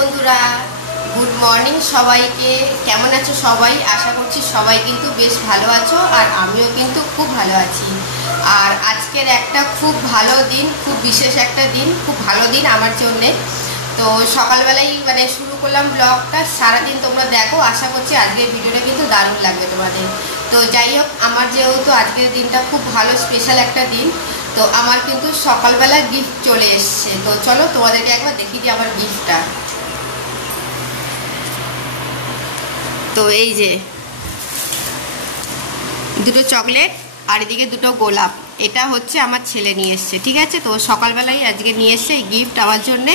বন্ধুরা, good morning সবাইকে। কেমন আছো সবাই? আশা করছি সবাই কিন্তু বেশ ভালো আছো, আর আমিও কিন্তু খুব ভালো আছি। আর আজকের একটা খুব ভালো দিন, খুব বিশেষ একটা দিন, খুব ভালো দিন আমার জন্যে। তো সকালবেলাই শুরু করলাম ব্লগটা। সারাদিন তোমরা দেখো, আশা করছি আজকের ভিডিওটা কিন্তু দারুণ লাগবে তোমাদের। তো যাই হোক, আমার যেহেতু আজকের দিনটা খুব ভালো স্পেশাল একটা দিন, তো আমার কিন্তু সকালবেলা গিফট চলে এসছে। তো চলো তোমাদেরকে একবার দেখিয়ে দিই আমার গিফটটা। তো এই যে দুটো চকলেট আর এদিকে দুটো গোলাপ, এটা হচ্ছে আমার ছেলে নিয়ে এসছে, ঠিক আছে? তো সকালবেলায় আজকে নিয়ে এসছে গিফট আমার জন্যে।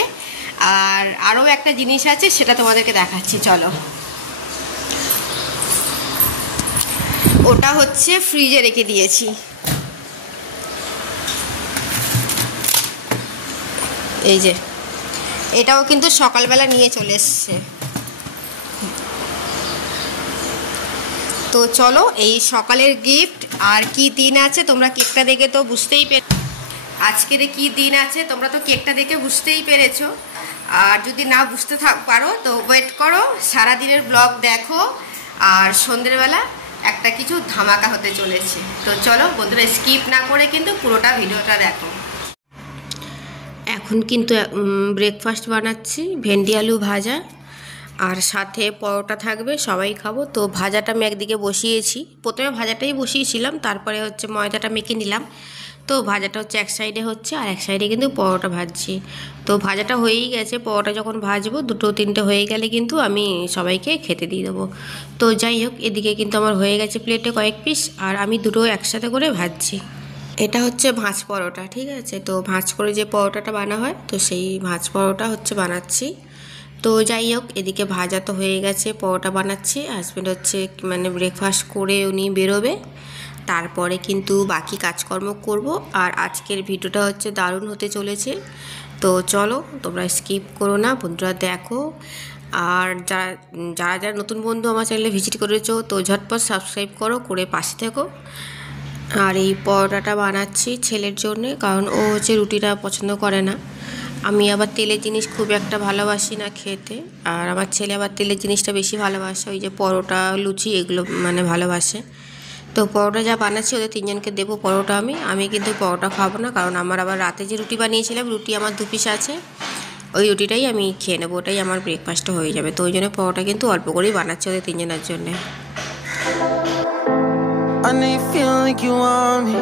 আর আরও একটা জিনিস আছে, সেটা তোমাদেরকে দেখাচ্ছি, চলো। ওটা হচ্ছে ফ্রিজে রেখে দিয়েছি। এই যে এটাও কিন্তু সকালবেলা নিয়ে চলে এসছে। তো চলো, এই সকালের গিফট আর কি দিন আছে তোমরা কেকটা দেখে তো বুঝতেই আজকের কি দিন আছে তোমরা তো কেকটা দেখে বুঝতেই পেরেছো। আর যদি না বুঝতে পারো তো ওয়েট করো, সারাদিনের ব্লগ দেখো, আর সন্ধ্যেবেলা একটা কিছু ধামাকা হতে চলেছে। তো চলো বন্ধুরা, স্কিপ না করে কিন্তু পুরোটা ভিডিওটা দেখো। এখন কিন্তু ব্রেকফাস্ট বানাচ্ছি, ভেন্ডি আলু ভাজা, আর সাথে পরোটা থাকবে, সবাই খাবো। তো ভাজাটা আমি একদিকে বসিয়েছি, প্রথমে ভাজাটাই বসিয়েছিলাম, তারপরে হচ্ছে ময়দাটা মেখে নিলাম। তো ভাজাটা হচ্ছে এক সাইডে হচ্ছে, আর এক সাইডে কিন্তু পরোটা ভাজছি। তো ভাজাটা হয়েই গেছে, পরোটা যখন ভাজবো দুটো তিনটে হয়ে গেলে কিন্তু আমি সবাইকে খেতে দিয়ে দেবো। তো যাই হোক, এদিকে কিন্তু আমার হয়ে গেছে প্লেটে কয়েক পিস, আর আমি দুটো একসাথে করে ভাজছি। এটা হচ্ছে ভাঁজ পরোটা, ঠিক আছে? তো ভাঁজ করে যে পরোটাটা বানা হয়, তো সেই ভাঁজ পরোটা হচ্ছে বানাচ্ছি। তো যাই হোক, এদিকে ভাজা তো হয়ে গেছে, পরোটা বানাচ্ছি। হাজব্যান্ড হচ্ছে ব্রেকফাস্ট করে উনি বেরোবে, তারপরে কিন্তু বাকি কাজকর্ম করব। আর আজকের ভিডিওটা হচ্ছে দারুণ হতে চলেছে। তো চলো, তোমরা স্কিপ করো না বন্ধুরা, দেখো। আর যারা নতুন বন্ধু আমার চ্যানেলে ভিজিট করেছো, তো ঝটপট সাবস্ক্রাইব করো, করে পাশে থেকো। আর এই পরোটাটা বানাচ্ছি ছেলের জন্যে, কারণ ও হচ্ছে রুটিটা পছন্দ করে না। আমি আবার তেলের জিনিস খুব একটা ভালোবাসি না খেতে, আর আমার ছেলে আবার তেলের জিনিসটা বেশি ভালোবাসে, ওই যে পরোটা লুচি এগুলো ভালোবাসে। তো পরোটা যা বানাচ্ছি ওদের তিনজনকে দেবো পরোটা। আমি কিন্তু পরোটা খাবো না, কারণ আমার আবার রাতে যে রুটি বানিয়েছিলাম, রুটি আমার 2 পিস আছে, ওই রুটিটাই আমি খেয়ে নেবো, ওটাই আমার ব্রেকফাস্টটা হয়ে যাবে। তো ওই জন্য পরোটা কিন্তু অল্প করেই বানাচ্ছি ওদের তিনজনের জন্যে। I know you feel like you want me,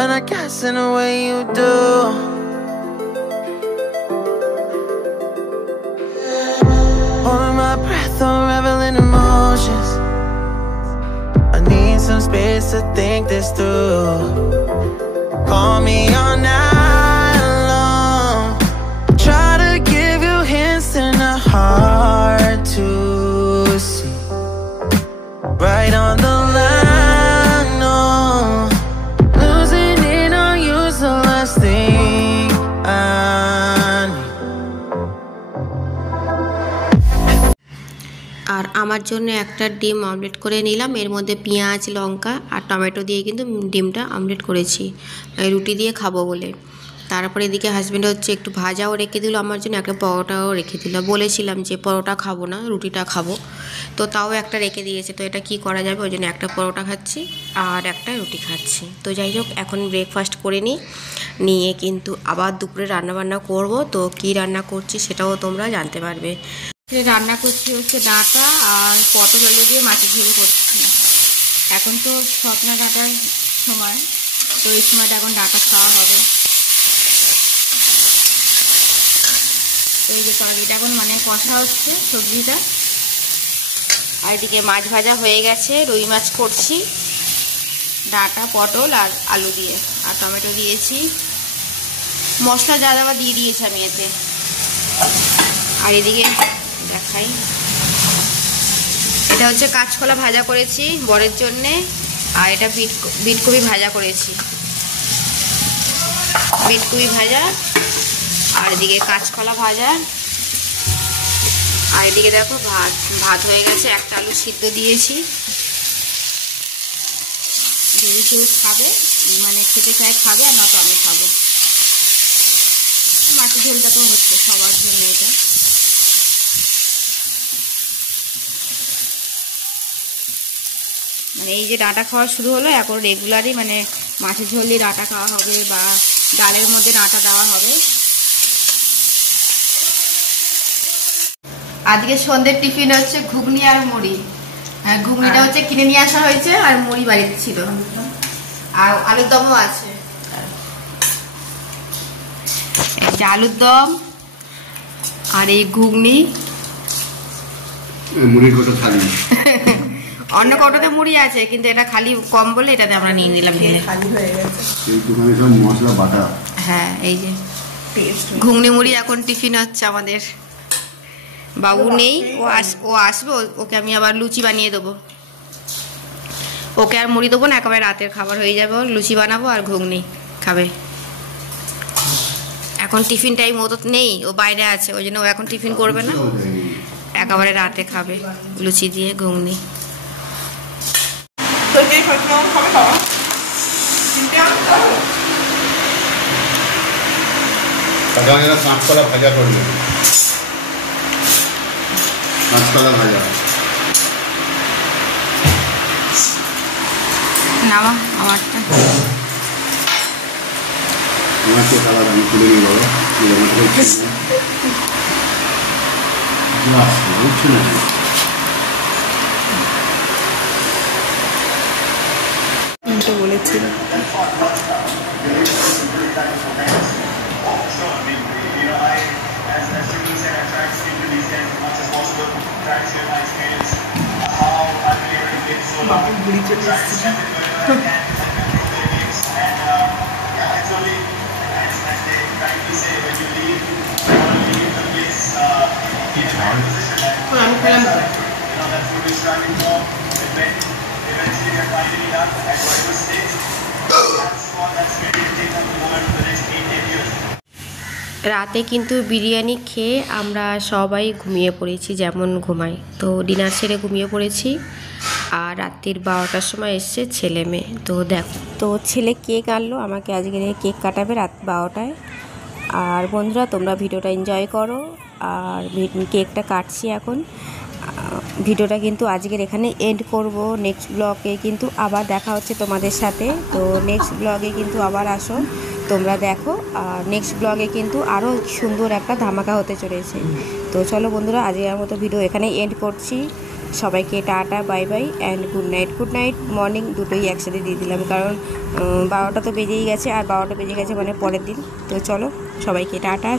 and I guess in a way you do. Holding my breath, unraveling emotions. I need some space to think this through. Call me all night long, try to give you hints and a hard to see. Right on the line, no, losing it on you's the last thing I need. আর আমার জন্য একটা ডিম omelette করে নিলাম, এর মধ্যে পেঁয়াজ লঙ্কা আর tomato দিয়ে কিন্তু ডিমটা অমলেট করেছি, রুটি দিয়ে খাবো বলে। তারপরে এদিকে হাজব্যান্ড হচ্ছে একটু ভাজাও রেখে দিল আমার জন্য, একটা পরোটাও রেখে দিল। বলেছিলাম যে পরোটা খাবো না, রুটিটা খাবো, তো তাও একটা রেখে দিয়েছে। তো এটা কি করা যাবে, ওই জন্য একটা পরোটা খাচ্ছি আর একটা রুটি খাচ্ছি। তো যাই হোক, এখন ব্রেকফাস্ট করে নিয়ে কিন্তু আবার দুপুরে রান্নাবান্না করব। তো কি রান্না করছি সেটাও তোমরা জানতে পারবে। রান্না করছি হচ্ছে ডাঁটা আর পটল আলু দিয়ে মাছের ঝোল করছি। এখন তো সজনা ডাঁটার সময়, তো এই সময়টা এখন ডাঁটা খাওয়া হবে। তো এই যে তরকারিটা এখন কষা হচ্ছে সবজিটা, আর এদিকে মাছ ভাজা হয়ে গেছে, রুই মাছ করছি ডাঁটা পটল আর আলু দিয়ে, আর টমেটো দিয়েছি, মশলা যা দেওয়া দিয়ে দিয়েছি আমি এতে। আর এদিকে দেখাই, এটা হচ্ছে কাঁচকলা ভাজা করেছি বরের জন্যে, আর এটা বিটকপি ভাজা করেছি, বিটকপি ভাজা, আর এদিকে কাঁচকলা ভাজা। আর এদিকে দেখো ভাত হয়ে গেছে, একটা আলু সিদ্ধ দিয়েছি। যদি কেউ খাবে, খেতে চায় খাবে, আর নয়তো আমি খাবো। মাছের ঝোলটা তো হচ্ছে সবার জন্য এটা। এই যে ডাঁটা খাওয়া শুরু হলো, এখন রেগুলারই মানে মাছের ঝোল দিয়ে ডাঁটা খাওয়া হবে বা ডালের মধ্যে ডাঁটা দেওয়া হবে। আজকে সন্ধ্যের টিফিন হচ্ছে ঘুগনি আর মুড়ি। ঘুগনিটা হচ্ছে কিনে নিয়ে আসা হয়েছে আর মুড়ি বাড়িতে ছিল, আর আলুর দমও আছে। আলুর দম আর এই ঘুগনি, মুড়ির কৌটো খালি। অন্য কৌটোতে মুড়ি আছে, কিন্তু এটা খালি কম বলে এটাতে আমরা নিয়ে নিলাম। মশলা বাটা। হ্যাঁ, এই যে ঘুগনি মুড়ি এখন টিফিন হচ্ছে আমাদের। বাবু নেই, ও আসবে, ওকে আমি আবার লুচি বানিয়ে দেবো। ওকে আর মুড়ি দেবো না, একেবারে রাতের খাবার হয়ে যাবে। লুচি বানাবো আর ঘুগনি খাবে। এখন টিফিন টাইম ও তো নেই, ও বাইরে আছে, ওই জন্য ও এখন টিফিন করবে না, একেবারে রাতে খাবে লুচি দিয়ে ঘুগনি। কাঁচকলা ভাজা করবে, কাঁচকলা ভাজা। নামা আমারটা, আমার তো খাবার আমি তুলে নিয়ে যাবো। বুঝছি না বলেছিল। রাতে কিন্তু বিরিয়ানি খেয়ে আমরা সবাই ঘুমিয়ে পড়েছি, যেমন ঘুমাই। তো ডিনার সেরে ঘুমিয়ে পড়েছি, আর রাত্রির 12টার সময় এসছে ছেলে মেয়ে। তো দেখো, তো ছেলে কেক আনলো, আমাকে আজকে কেক কাটাবে রাত 12টায়। আর বন্ধুরা, তোমরা ভিডিওটা এনজয় করো। আর কেকটা কাটছি এখন। ভিডিওটা কিন্তু আজকের এখানে এন্ড করব। নেক্সট ব্লগে কিন্তু আবার দেখা হচ্ছে তোমাদের সাথে। তো নেক্সট ব্লগে কিন্তু আবার আসো, তোমরা দেখো। আর নেক্সট ব্লগে কিন্তু আরও সুন্দর একটা ধামাকা হতে চলেছে। তো চলো বন্ধুরা, আজকের মতো ভিডিও এখানে এন্ড করছি। সবাইকে tata, bye bye and good night. Good night, morning দুটোই একসাথে দিয়ে দিলাম, কারণ 12টা তো বেজেই গেছে, আর 12টা বেজে গেছে মানে পরের দিন। তো চলো সবাইকে টাটা।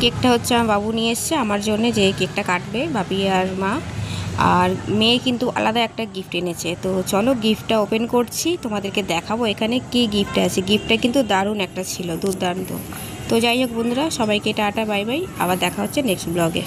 কেকটা হচ্ছে আমার বাবু নিয়ে এসছে আমার জন্য, যে কেকটা কাটবে, বাপি আর মা। আর মেয়ে কিন্তু আলাদা একটা গিফট এনেছে। তো চলো গিফটটা ওপেন করছি, তোমাদেরকে দেখাবো এখানে কি গিফট আছে। গিফটটা কিন্তু দারুণ একটা ছিল, দুর্দান্ত। তো যাই হোক বন্ধুরা, সবাইকে টাটা, বাই বাই, আবার দেখা হচ্ছে নেক্সট ব্লগে।